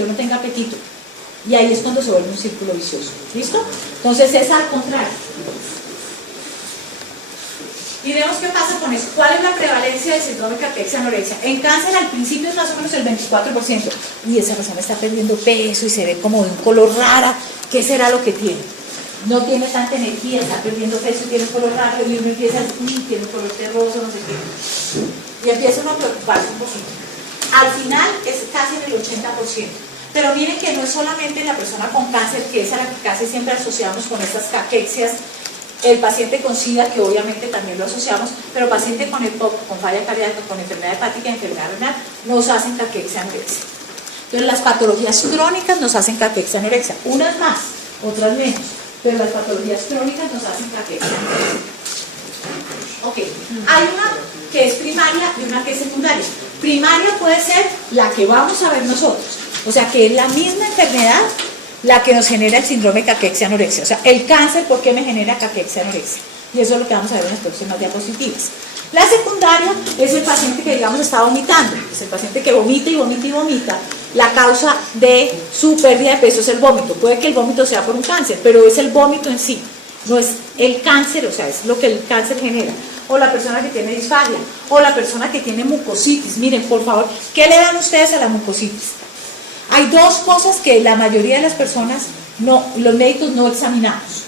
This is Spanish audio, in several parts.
yo no tenga apetito. Y ahí es cuando se vuelve un círculo vicioso. ¿Listo? Entonces es al contrario. Y vemos qué pasa con eso. ¿Cuál es la prevalencia del síndrome de caquexia-anorexia? En cáncer al principio es más o menos el 24%. Y esa persona está perdiendo peso y se ve como de un color rara. ¿Qué será lo que tiene? No tiene tanta energía, está perdiendo peso y tiene un color raro. Y uno empieza a decir, tiene un color terroso, no sé qué. Y empieza uno a preocuparse un poquito. Al final es casi en el 80%. Pero miren que no es solamente la persona con cáncer, que es a la que casi siempre asociamos con estas caquexias, el paciente con SIDA, que obviamente también lo asociamos, pero paciente con EPOC, con falla cardíaca, con enfermedad hepática y enfermedad renal, nos hacen caquexia-anorexia. Entonces las patologías crónicas nos hacen caquexia-anorexia, unas más, otras menos, pero las patologías crónicas nos hacen caquexia-anorexia. Ok, hay una que es primaria y una que es secundaria. Primaria puede ser la que vamos a ver nosotros, o sea que es la misma enfermedad la que nos genera el síndrome caquexia-anorexia. O sea, el cáncer, ¿por qué me genera caquexia-anorexia? Y eso es lo que vamos a ver en las próximas diapositivas. La secundaria es el paciente que, digamos, está vomitando. Es el paciente que vomita y vomita y vomita. La causa de su pérdida de peso es el vómito. Puede que el vómito sea por un cáncer, pero es el vómito en sí. No es el cáncer, o sea, es lo que el cáncer genera. O la persona que tiene disfagia. O la persona que tiene mucositis. Miren, por favor, ¿qué le dan ustedes a la mucositis? Hay dos cosas que la mayoría de las personas, los médicos no examinamos.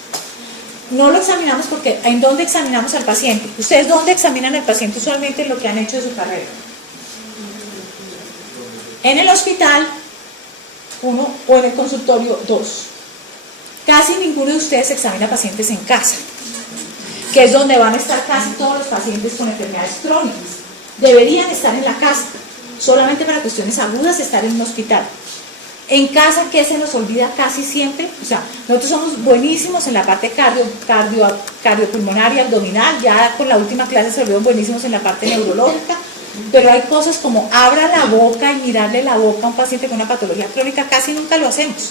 No lo examinamos porque ¿en dónde examinamos al paciente? ¿Ustedes dónde examinan al paciente usualmente en lo que han hecho de su carrera? En el hospital, 1, o en el consultorio, 2. Casi ninguno de ustedes examina pacientes en casa, que es donde van a estar casi todos los pacientes con enfermedades crónicas. Deberían estar en la casa, solamente para cuestiones agudas estar en un hospital. En casa, ¿qué se nos olvida casi siempre? O sea, nosotros somos buenísimos en la parte cardiopulmonar y abdominal, ya con la última clase se volvieron buenísimos en la parte neurológica, pero hay cosas como abra la boca y mirarle la boca a un paciente con una patología crónica, casi nunca lo hacemos.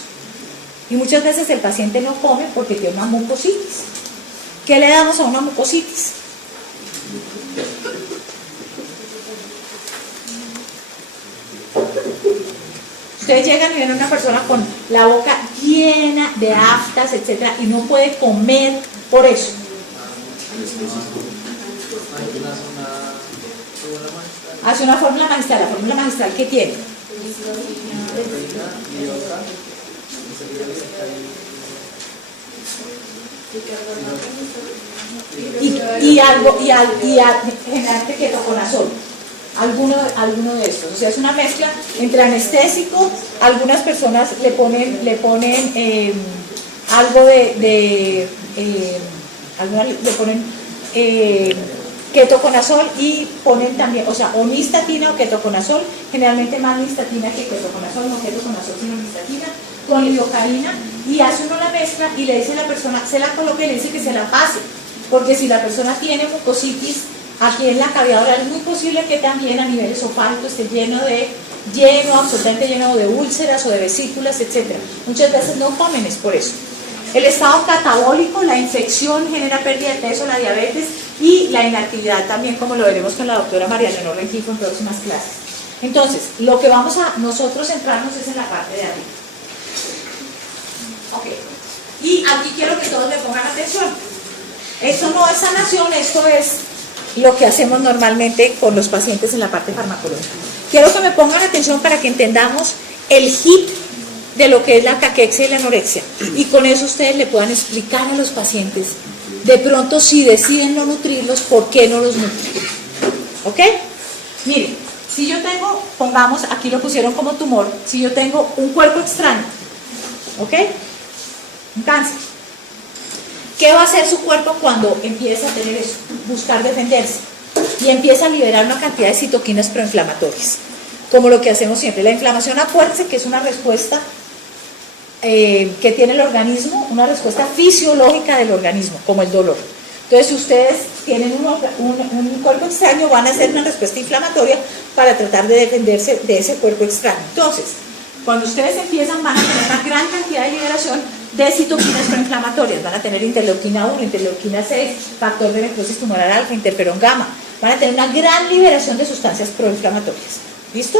Y muchas veces el paciente no come porque tiene una mucositis. ¿Qué le damos a una mucositis? Ustedes llegan y ven a una persona con la boca llena de aftas, etcétera, y no puede comer por eso. Hace una fórmula magistral. ¿La fórmula magistral qué tiene? Generalmente ketoconazol. Alguno de estos, o sea, es una mezcla entre anestésico, algunas personas le ponen algo algunas le ponen ketoconazol y ponen también, o sea, o nistatina o ketoconazol, generalmente más nistatina que ketoconazol, no ketoconazol sino nistatina, con lidocaína, y hace uno la mezcla y le dice a la persona, se la coloque y le dice que se la pase, porque si la persona tiene mucositis aquí en la cavidad oral, es muy posible que también a nivel esofágico esté absolutamente lleno de úlceras o de vesículas, etc. Muchas veces no comen, es por eso. El estado catabólico, la infección genera pérdida de peso, la diabetes y la inactividad también, como lo veremos con la doctora María Leonor Rengifo en próximas clases. Entonces, lo que vamos a nosotros centrarnos es en la parte de arriba. Ok. Y aquí quiero que todos me pongan atención. Esto no es sanación, esto es lo que hacemos normalmente con los pacientes en la parte farmacológica. Quiero que me pongan atención para que entendamos el hit de lo que es la caquexia y la anorexia, y con eso ustedes le puedan explicar a los pacientes de pronto si deciden no nutrirlos, por qué no los nutren. ¿Ok? Miren, si yo tengo, pongamos, aquí lo pusieron como tumor, si yo tengo un cuerpo extraño, ¿ok? Un cáncer. ¿Qué va a hacer su cuerpo cuando empieza a tener eso? Buscar defenderse. Y empieza a liberar una cantidad de citoquinas proinflamatorias. Como lo que hacemos siempre. La inflamación, acuérdense que es una respuesta que tiene el organismo, una respuesta fisiológica del organismo, como el dolor. Entonces, si ustedes tienen un cuerpo extraño, van a hacer una respuesta inflamatoria para tratar de defenderse de ese cuerpo extraño. Entonces, cuando ustedes empiezan, van a tener una gran cantidad de liberación de citoquinas proinflamatorias. Van a tener interleuquina 1, interleuquina 6, factor de necrosis tumoral alfa, interferón gamma. Van a tener una gran liberación de sustancias proinflamatorias. ¿Listo?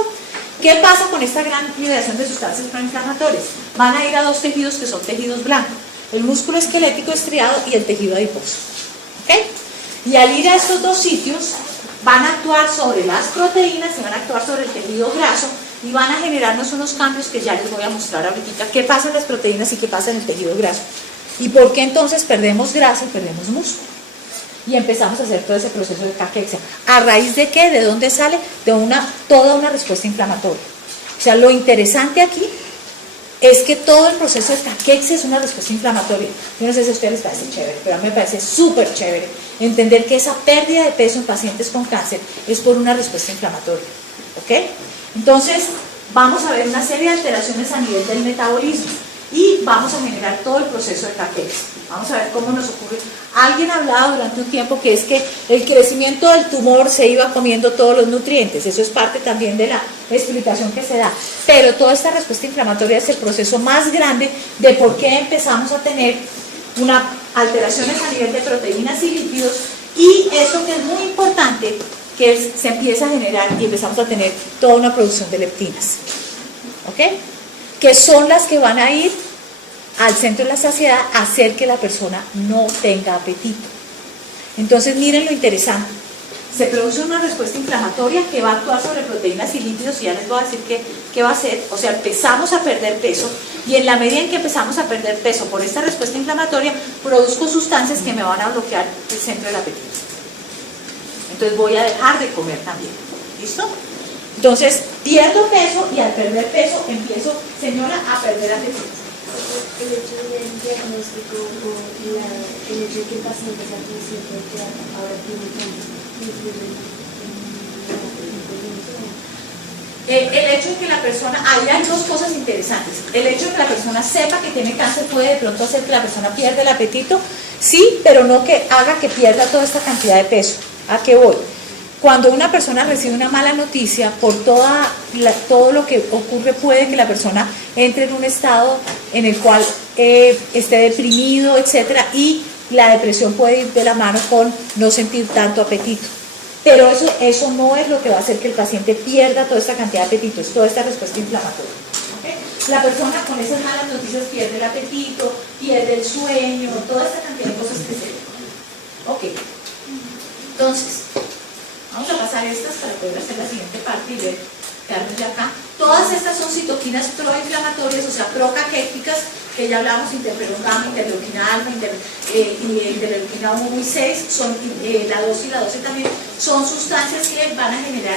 ¿Qué pasa con esta gran liberación de sustancias proinflamatorias? Van a ir a dos tejidos que son tejidos blancos, el músculo esquelético estriado y el tejido adiposo. ¿Ok? Y al ir a estos dos sitios, van a actuar sobre las proteínas y van a actuar sobre el tejido graso y van a generarnos unos cambios que ya les voy a mostrar ahorita. ¿Qué pasa en las proteínas y qué pasa en el tejido graso? ¿Y por qué entonces perdemos grasa y perdemos músculo? Y empezamos a hacer todo ese proceso de caquexia. ¿A raíz de qué? ¿De dónde sale? De toda una respuesta inflamatoria. O sea, lo interesante aquí es que todo el proceso de caquexia es una respuesta inflamatoria. Yo no sé si a ustedes les parece chévere, pero a mí me parece súper chévere entender que esa pérdida de peso en pacientes con cáncer es por una respuesta inflamatoria. ¿Ok? Entonces, vamos a ver una serie de alteraciones a nivel del metabolismo y vamos a generar todo el proceso de caquexia. Vamos a ver cómo nos ocurre. Alguien ha hablado durante un tiempo que es que el crecimiento del tumor se iba comiendo todos los nutrientes. Eso es parte también de la explicación que se da. Pero toda esta respuesta inflamatoria es el proceso más grande de por qué empezamos a tener alteraciones a nivel de proteínas y lípidos. Y esto que es muy importante, que se empieza a generar y empezamos a tener toda una producción de leptinas. ¿Ok? Que son las que van a ir al centro de la saciedad a hacer que la persona no tenga apetito. Entonces miren lo interesante, se produce una respuesta inflamatoria que va a actuar sobre proteínas y lípidos y ya les voy a decir qué va a hacer. O sea, empezamos a perder peso y en la medida en que empezamos a perder peso por esta respuesta inflamatoria, produzco sustancias que me van a bloquear el centro del apetito. Entonces voy a dejar de comer también. ¿Listo? Entonces pierdo peso y al perder peso empiezo, señora, a perder apetito. El hecho del diagnóstico o el hecho de que el paciente sea consciente de que ahora tiene cáncer, el hecho de que la persona, ahí hay dos cosas interesantes. El hecho de que la persona sepa que tiene cáncer puede de pronto hacer que la persona pierda el apetito, sí, pero no que haga que pierda toda esta cantidad de peso. ¿A qué voy? Cuando una persona recibe una mala noticia, por todo lo que ocurre, puede que la persona entre en un estado en el cual esté deprimido, etcétera, y la depresión puede ir de la mano con no sentir tanto apetito. Pero eso no es lo que va a hacer que el paciente pierda toda esta cantidad de apetito, es toda esta respuesta inflamatoria. ¿Okay? La persona con esas malas noticias pierde el apetito, pierde el sueño, toda esta cantidad de cosas que se ven. Ok, entonces vamos a pasar estas para poder hacer la siguiente parte y ver, quedarnos ya acá. Todas estas son citoquinas proinflamatorias, o sea, procaquéticas, que ya hablamos, interferón gamma, interleuquina alfa, interleuquina 1 y 6, son, la 2 y la 12 también, son sustancias que van a generar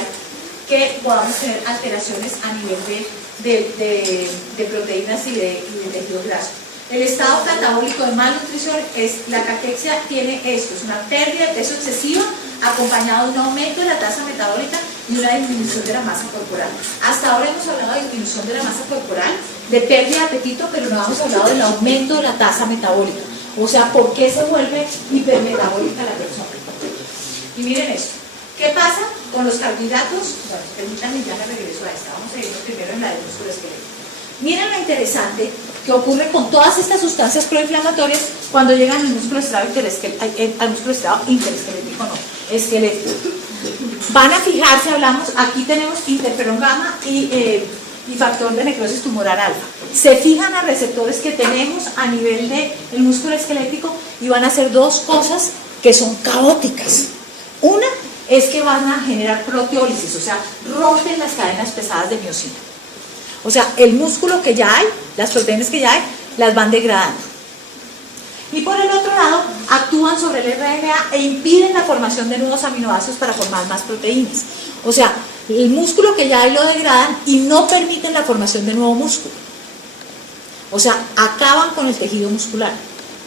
que podamos tener alteraciones a nivel de proteínas y de tejido graso. El estado catabólico de malnutrición es, la caquexia tiene esto, es una pérdida de peso excesiva acompañado de un aumento de la tasa metabólica y una disminución de la masa corporal. Hasta ahora hemos hablado de disminución de la masa corporal, de pérdida de apetito, pero no hemos hablado del aumento de la tasa metabólica. O sea, ¿por qué se vuelve hipermetabólica la persona? Y miren esto. ¿Qué pasa con los carbohidratos? Bueno, permítanme, ya me regreso a esta. Vamos a irnos primero en la del músculo esquelético. Miren lo interesante que ocurre con todas estas sustancias proinflamatorias cuando llegan al músculo estriado interesquelético, no, esquelético. Van a fijarse, hablamos, aquí tenemos interferón gamma y factor de necrosis tumoral alfa. Se fijan a receptores que tenemos a nivel del músculo esquelético y van a hacer dos cosas que son caóticas. Una es que van a generar proteólisis, o sea, rompen las cadenas pesadas de miocina. O sea, el músculo que ya hay, las proteínas que ya hay, las van degradando. Y por el otro lado, actúan sobre el RNA e impiden la formación de nuevos aminoácidos para formar más proteínas. O sea, el músculo que ya hay lo degradan y no permiten la formación de nuevo músculo. O sea, acaban con el tejido muscular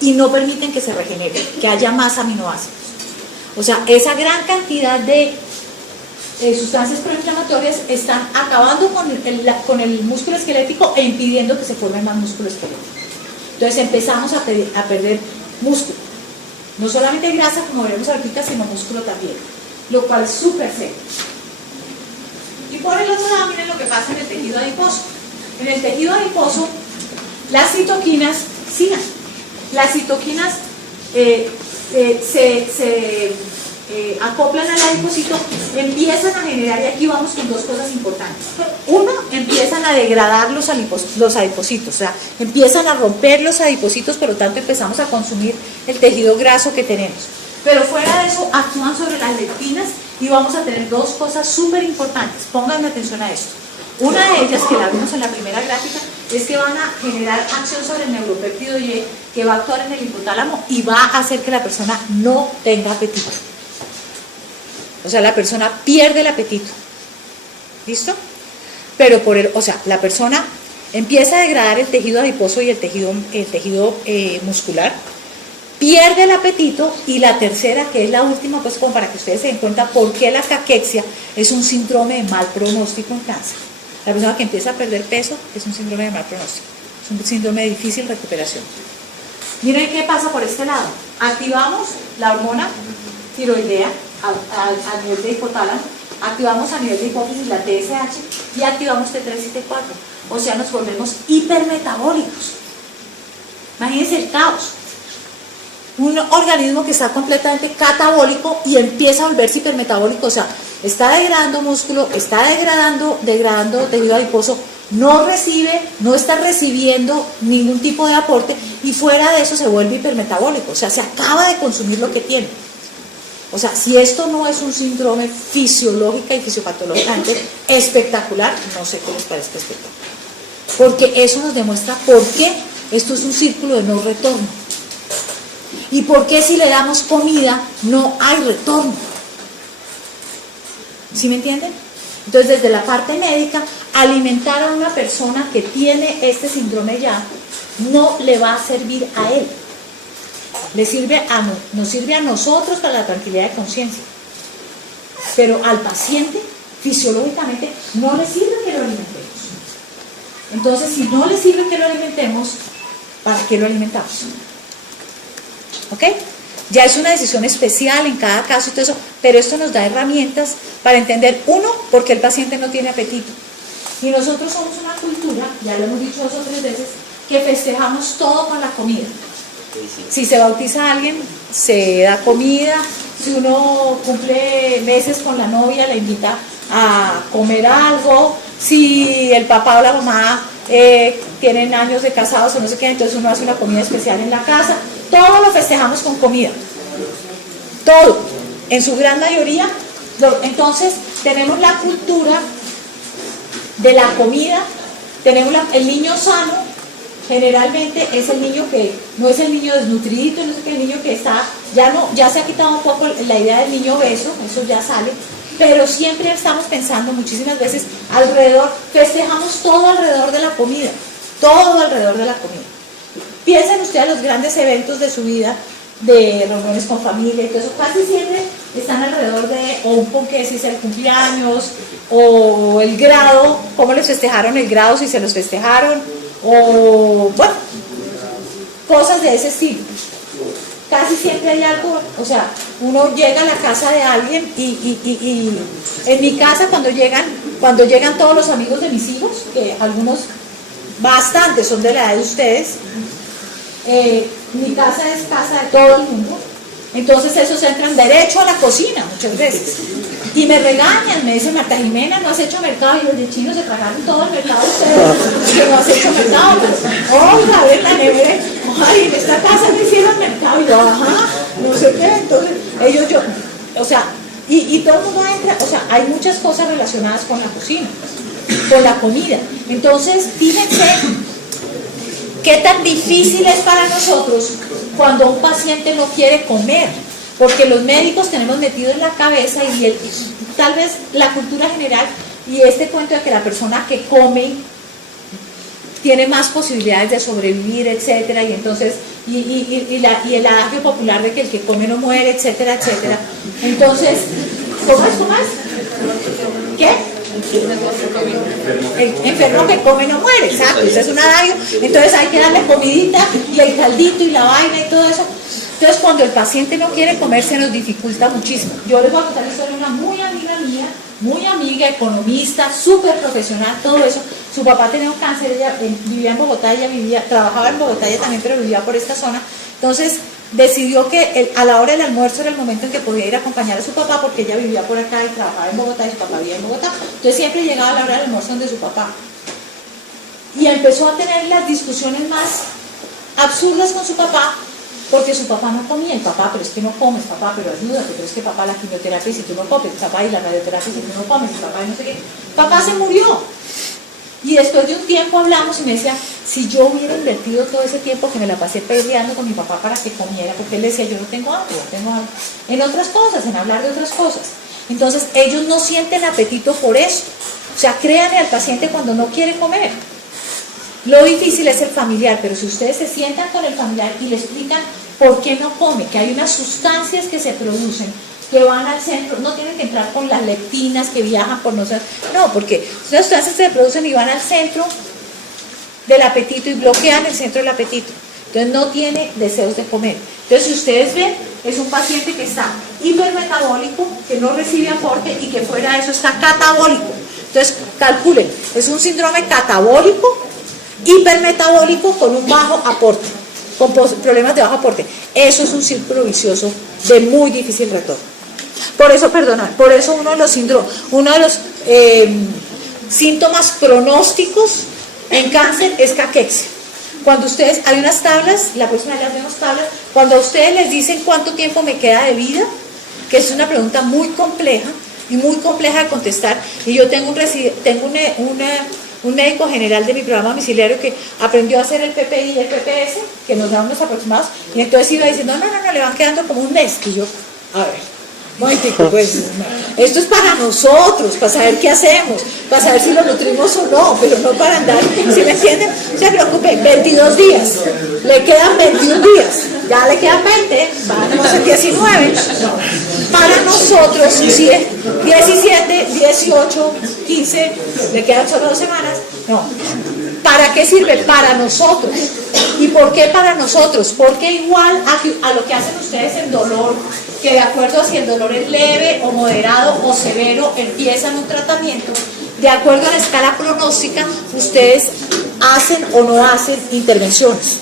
y no permiten que se regenere, que haya más aminoácidos. O sea, esa gran cantidad de sustancias proinflamatorias están acabando con el músculo esquelético e impidiendo que se forme más músculo esquelético. Entonces empezamos a perder músculo. No solamente grasa, como veremos ahorita, sino músculo también. Lo cual es súper serio. Y por el otro lado, miren lo que pasa en el tejido adiposo. En el tejido adiposo, las citoquinas, sigan, las citoquinas acoplan al adipocito, empiezan a generar, y aquí vamos con dos cosas importantes. Uno, empiezan a degradar los adipocitos, o sea, empiezan a romper los adipocitos, por lo tanto empezamos a consumir el tejido graso que tenemos. Pero fuera de eso, actúan sobre las leptinas y vamos a tener dos cosas súper importantes. Pónganme atención a esto. Una de ellas, que la vimos en la primera gráfica, es que van a generar acción sobre el neuropéptido Y, que va a actuar en el hipotálamo y va a hacer que la persona no tenga apetito. O sea, la persona pierde el apetito. ¿Listo? Pero la persona empieza a degradar el tejido adiposo y el tejido muscular, pierde el apetito, y la tercera, que es la última, pues como para que ustedes se den cuenta por qué la caquexia es un síndrome de mal pronóstico en cáncer. La persona que empieza a perder peso es un síndrome de mal pronóstico, es un síndrome de difícil recuperación. Miren qué pasa por este lado. Activamos la hormona tiroidea a nivel de hipotálamo, activamos a nivel de hipófisis la TSH y activamos T3 y T4. O sea, nos volvemos hipermetabólicos. Imagínense el caos. Un organismo que está completamente catabólico y empieza a volverse hipermetabólico, o sea, está degradando músculo, está degradando tejido adiposo, no está recibiendo ningún tipo de aporte, y fuera de eso se vuelve hipermetabólico, o sea, se acaba de consumir lo que tiene. O sea, si esto no es un síndrome fisiológica y fisiopatológicamente espectacular, no sé qué les parezca espectacular. Porque eso nos demuestra por qué esto es un círculo de no retorno. ¿Y por qué si le damos comida no hay retorno? ¿Sí me entienden? Entonces, desde la parte médica, alimentar a una persona que tiene este síndrome ya no le va a servir a él. Nos sirve a nosotros para la tranquilidad de conciencia. Pero al paciente, fisiológicamente, no le sirve que lo alimentemos. Entonces, si no le sirve que lo alimentemos, ¿para qué lo alimentamos? ¿Ok? Ya es una decisión especial en cada caso y todo eso, pero esto nos da herramientas para entender, uno, por qué el paciente no tiene apetito. Y nosotros somos una cultura, ya lo hemos dicho 2 o 3 veces, que festejamos todo con la comida. Si se bautiza a alguien, se da comida. Si uno cumple meses con la novia, le invita a comer algo. Si el papá o la mamá tienen años de casados o no sé qué, entonces uno hace una comida especial en la casa. Todo lo festejamos con comida. Todo. En su gran mayoría. Entonces, tenemos la cultura de la comida. Tenemos el niño sano. Generalmente es el niño que no es el niño desnutridito, no sé qué, el niño que está, ya se ha quitado un poco la idea del niño obeso, eso ya sale, pero siempre estamos pensando muchísimas veces festejamos todo alrededor de la comida, todo alrededor de la comida. Piensen ustedes en los grandes eventos de su vida, de reuniones con familia y todo eso, casi siempre están alrededor de, o un ponqué si es el cumpleaños, o el grado, cómo les festejaron el grado, si se los festejaron, o bueno, cosas de ese estilo. Casi siempre hay algo, o sea, uno llega a la casa de alguien y en mi casa cuando llegan todos los amigos de mis hijos, que algunos bastantes son de la edad de ustedes, mi casa es casa de todo el mundo, entonces esos entran derecho a la cocina muchas veces y me regañan, me dicen: Marta Jimena, no has hecho mercado. Y los de chinos se tragaron todo el mercado ustedes, que no has hecho mercado. Oiga, ven la nevera, ay, en esta casa no hicieron mercado. Y yo, ajá, no sé qué. Entonces ellos, o sea, y todo el mundo entra, o sea, hay muchas cosas relacionadas con la cocina, con la comida. Entonces, fíjense qué tan difícil es para nosotros cuando un paciente no quiere comer, porque los médicos tenemos metido en la cabeza y tal vez la cultura general y este cuento de que la persona que come tiene más posibilidades de sobrevivir, etcétera, y entonces y el adagio popular de que el que come no muere, etcétera, etcétera. Entonces, ¿cómo es? ¿Qué? El enfermo que come no muere, exacto, eso es un adagio. Entonces hay que darle comidita y el caldito y la vaina y todo eso. Entonces cuando el paciente no quiere comer se nos dificulta muchísimo. Yo les voy a contar la historia de una muy amiga mía, muy amiga, economista, súper profesional, todo eso. Su papá tenía un cáncer, ella vivía en Bogotá, trabajaba en Bogotá ella también, pero vivía por esta zona. Entonces decidió que a la hora del almuerzo era el momento en que podía ir a acompañar a su papá, porque ella vivía por acá y trabajaba en Bogotá y su papá vivía en Bogotá. Entonces siempre llegaba a la hora del almuerzo donde su papá. Y empezó a tener las discusiones más absurdas con su papá, porque su papá no comía. El papá, pero es que no comes, papá, pero ayúdate, pero es que papá la quimioterapia y si tú no comes, papá y la radioterapia y si tú no comes, papá y no sé qué. Papá se murió. Y después de un tiempo hablamos y me decía, si yo hubiera invertido todo ese tiempo que me la pasé peleando con mi papá para que comiera, porque él decía, yo no tengo hambre, yo tengo hambre, en otras cosas, en hablar de otras cosas. Entonces ellos no sienten apetito por eso. O sea, créanle al paciente cuando no quiere comer. Lo difícil es el familiar, pero si ustedes se sientan con el familiar y le explican por qué no come, que hay unas sustancias que se producen, que van al centro, no tienen que entrar con las leptinas que viajan por nosotros, no, porque las sustancias se producen y van al centro del apetito y bloquean el centro del apetito. Entonces no tiene deseos de comer. Entonces si ustedes ven, es un paciente que está hipermetabólico, que no recibe aporte y que fuera de eso está catabólico. Entonces calculen, es un síndrome catabólico, hipermetabólico con un bajo aporte, con problemas de bajo aporte. Eso es un círculo vicioso de muy difícil retorno. Por eso, por eso uno de los síntomas pronósticos en cáncer es caquexia. Cuando ustedes, hay unas tablas, la próxima vez vemos tablas, cuando a ustedes les dicen cuánto tiempo me queda de vida, que es una pregunta muy compleja y muy compleja de contestar, y yo tengo un médico general de mi programa domiciliario que aprendió a hacer el PPI y el PPS, que nos daban unos aproximados, y entonces iba diciendo, no, le van quedando como un mes, y yo, a ver, pues, esto es para nosotros, para saber qué hacemos, para saber si lo nutrimos o no, pero no para andar, ¿sí me entienden? No se preocupen, 22 días, le quedan 21 días, ya le quedan 20, vamos a 19, no. Para nosotros, si es 17, 18, 15, le quedan solo 2 semanas, no. ¿Para qué sirve? Para nosotros. ¿Y por qué para nosotros? Porque igual a lo que hacen ustedes en dolor, que de acuerdo a si el dolor es leve o moderado o severo, empiezan un tratamiento, de acuerdo a la escala pronóstica, ustedes hacen o no hacen intervenciones.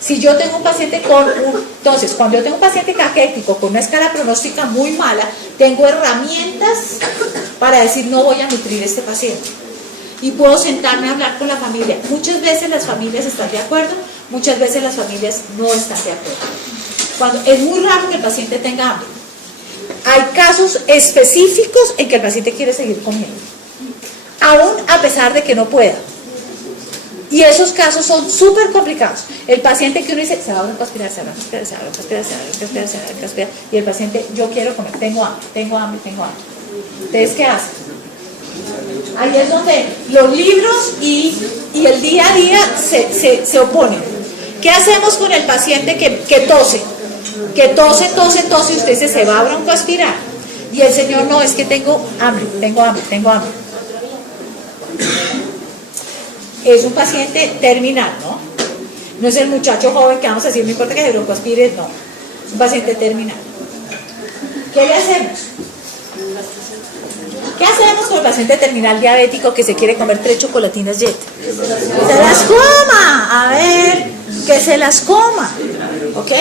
Si yo tengo un paciente entonces, cuando yo tengo un paciente caquético con una escala pronóstica muy mala, tengo herramientas para decir no voy a nutrir a este paciente. Y puedo sentarme a hablar con la familia. Muchas veces las familias están de acuerdo, muchas veces las familias no están de acuerdo. Es muy raro que el paciente tenga hambre. Hay casos específicos en que el paciente quiere seguir comiendo, aún a pesar de que no pueda. Y esos casos son súper complicados. El paciente que uno dice, se va a broncoaspirar, se va a broncoaspirar, se va a broncoaspirar, se va a broncoaspirar, se va a broncoaspirar, y el paciente, yo quiero comer, tengo hambre. ¿Ustedes qué hacen? Ahí es donde los libros y el día a día se oponen. ¿Qué hacemos con el paciente que tose? Que tose y usted se va a broncoaspirar. Y el señor, no, es que tengo hambre. Es un paciente terminal, ¿no? No es el muchacho joven que vamos a decir, no importa que se broncoaspire, no. Es un paciente terminal. ¿Qué le hacemos? ¿Qué hacemos con el paciente terminal diabético que se quiere comer 3 chocolatinas Jet? ¡Que se las coma! A ver, que se las coma. ¿Ok?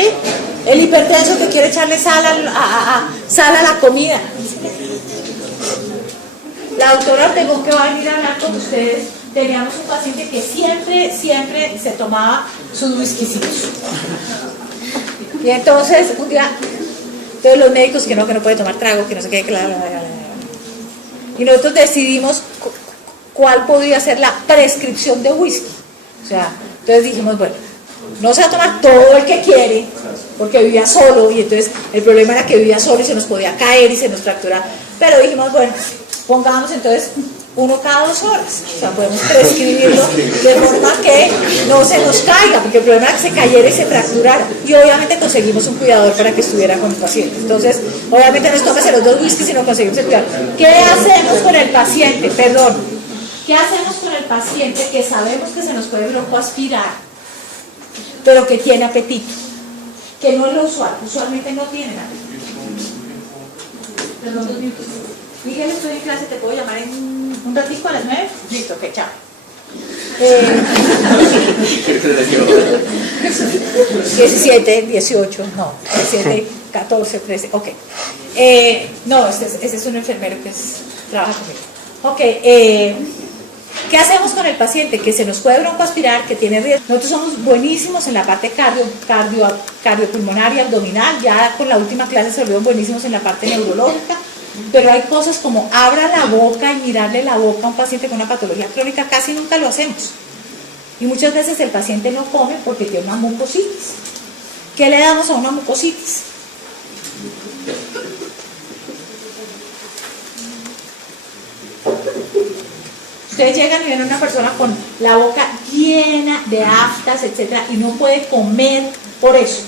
El hipertenso que quiere echarle sal a la comida. La doctora Ortegón, que va a venir a hablar con ustedes, teníamos un paciente que siempre se tomaba sus whiskycitos. Y entonces, un día, todos los médicos que no puede tomar trago, que no sé qué, y nosotros decidimos cuál podría ser la prescripción de whisky. O sea, entonces dijimos, bueno, no se va a tomar todo el que quiere, porque vivía solo, y entonces el problema era que vivía solo y se nos podía caer y se nos fracturaba. Pero dijimos, bueno, pongamos entonces uno cada 2 horas. O sea, podemos prescribirlo de forma que no se nos caiga, porque el problema era que se cayera y se fracturara. Y obviamente conseguimos un cuidador para que estuviera con el paciente. Entonces, obviamente no es tómese los 2 whiskies, sino conseguimos el cuidador. ¿Qué hacemos con el paciente? ¿Qué hacemos con el paciente que sabemos que se nos puede broncoaspirar, pero que tiene apetito? Que no es lo usual, usualmente no tienen apetito. Perdón, 2 minutos. Miguel, estoy en clase, ¿te puedo llamar en un ratito a las 9? Listo, ok, chao. 17, 18, no, 17, 14, 13, ok. No, ese es un enfermero que trabaja conmigo. Ok, ¿qué hacemos con el paciente que se nos puede broncoaspirar, que tiene riesgo? Nosotros somos buenísimos en la parte cardiopulmonar y abdominal, ya con la última clase se volvieron buenísimos en la parte neurológica, pero hay cosas como abra la boca y mirarle la boca a un paciente con una patología crónica, casi nunca lo hacemos. Y muchas veces el paciente no come porque tiene una mucositis. ¿Qué le damos a una mucositis? Ustedes llegan y ven a una persona con la boca llena de aftas, etcétera, y no puede comer por eso.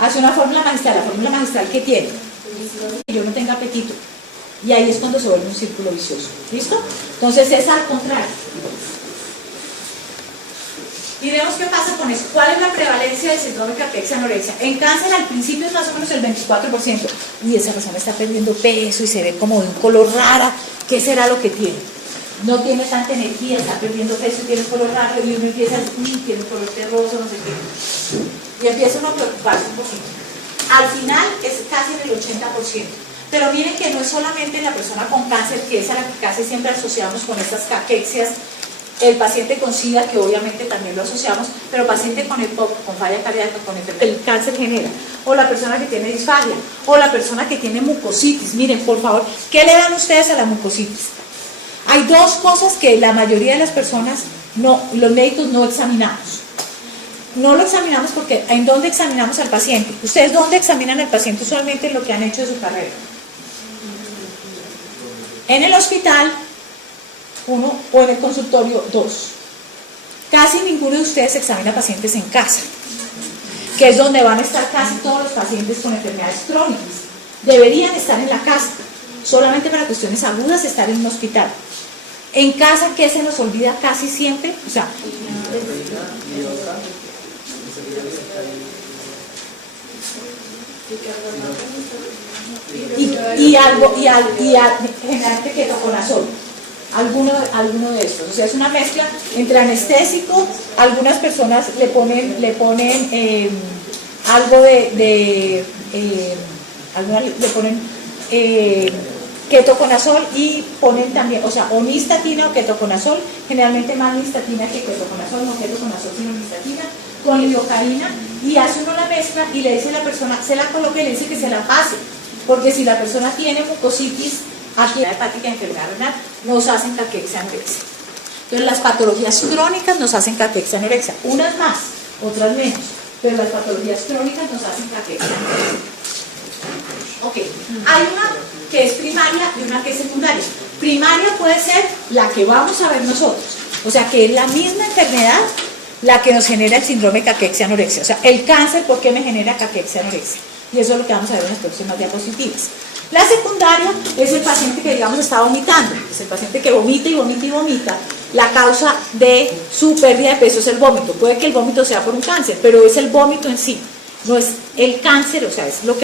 Hace una fórmula magistral. La fórmula magistral, ¿qué tiene? Que yo no tenga apetito. Y ahí es cuando se vuelve un círculo vicioso. ¿Listo? Entonces es al contrario. Y vemos qué pasa con eso. ¿Cuál es la prevalencia del síndrome de caquexia-anorexia? En cáncer al principio es más o menos el 24%. Y esa persona está perdiendo peso y se ve como de un color rara. ¿Qué será lo que tiene? No tiene tanta energía, está perdiendo peso y tiene un color raro. Y uno empieza a decir, tiene un color terroso, no sé qué. Y empieza uno a preocuparse un poquito. Al final es casi en el 80%. Pero miren que no es solamente la persona con cáncer, que es a la que casi siempre asociamos con estas caquexias, el paciente con SIDA, que obviamente también lo asociamos, pero paciente con EPOC, con falla cardíaca, con enfermedad, el cáncer genera, o la persona que tiene disfagia, o la persona que tiene mucositis. Miren, por favor, ¿qué le dan ustedes a la mucositis? Hay dos cosas que la mayoría de las personas, los médicos no examinamos. No lo examinamos porque ¿en dónde examinamos al paciente? ¿Ustedes dónde examinan al paciente usualmente en lo que han hecho de su carrera? En el hospital, 1, o en el consultorio, 2. Casi ninguno de ustedes examina pacientes en casa, que es donde van a estar casi todos los pacientes con enfermedades crónicas. Deberían estar en la casa, solamente para cuestiones agudas estar en un hospital. En casa, ¿qué se nos olvida casi siempre? O sea, generalmente ketoconazol, alguno de estos. O sea, es una mezcla entre anestésico, algunas personas le ponen algo algunas le ponen ketoconazol y ponen también, o sea, o nistatina o ketoconazol, generalmente más nistatina que ketoconazol, no ketoconazol sino nistatina, con lidocaína, y hace uno la mezcla y le dice a la persona, se la coloca y le dice que se la pase, porque si la persona tiene mucositis, aquí hepática, enfermedad renal, nos hacen caquexia-anorexia. Entonces las patologías crónicas nos hacen caquexia-anorexia, unas más, otras menos, pero las patologías crónicas nos hacen caquexia-anorexia. Ok, hay una que es primaria y una que es secundaria. Primaria puede ser la que vamos a ver nosotros, o sea que es la misma enfermedad la que nos genera el síndrome de caquexia-anorexia. O sea, el cáncer, ¿por qué me genera caquexia-anorexia? Y eso es lo que vamos a ver en las próximas diapositivas. La secundaria es el paciente que, digamos, está vomitando. Es el paciente que vomita y vomita y vomita. La causa de su pérdida de peso es el vómito. Puede que el vómito sea por un cáncer, pero es el vómito en sí. No es el cáncer, o sea, es lo que